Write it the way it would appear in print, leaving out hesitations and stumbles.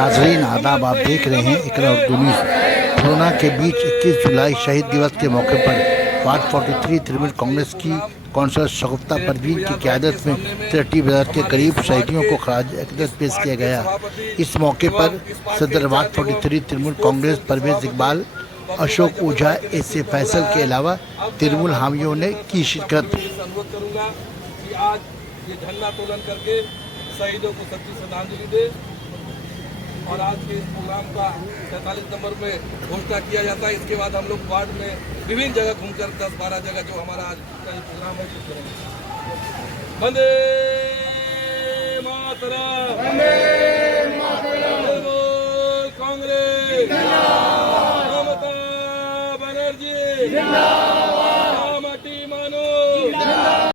नाजरीन आदाब, आप देख रहे हैं इकरा उर्दू न्यूज़। कोरोना के बीच 21 जुलाई शहीद दिवस के मौके पर वार्ड 43 तृणमूल कांग्रेस की कौंसलर शगुफ्ता परवीन की क़यादत में 30,000 के करीब शहीदियों को खराज अक़ीदत पेश किया गया। इस मौके पर सदर वार्ड 43 तृणमूल कांग्रेस परवेज इकबाल, अशोक ओझा, एस.ए. फैसल के अलावा तृणमूल हामियों ने की शिरकत। आज ये झंडा तोलन करके शहीदों को सच्ची श्रद्धांजलि दे और आज के इस प्रोग्राम का 47 नंबर में घोषणा किया जाता है। इसके बाद हम लोग वार्ड में विभिन्न जगह घूमकर 10-12 जगह जो हमारा आज का ये प्रोग्राम है शुरू करेंगे। वंदे मातरम।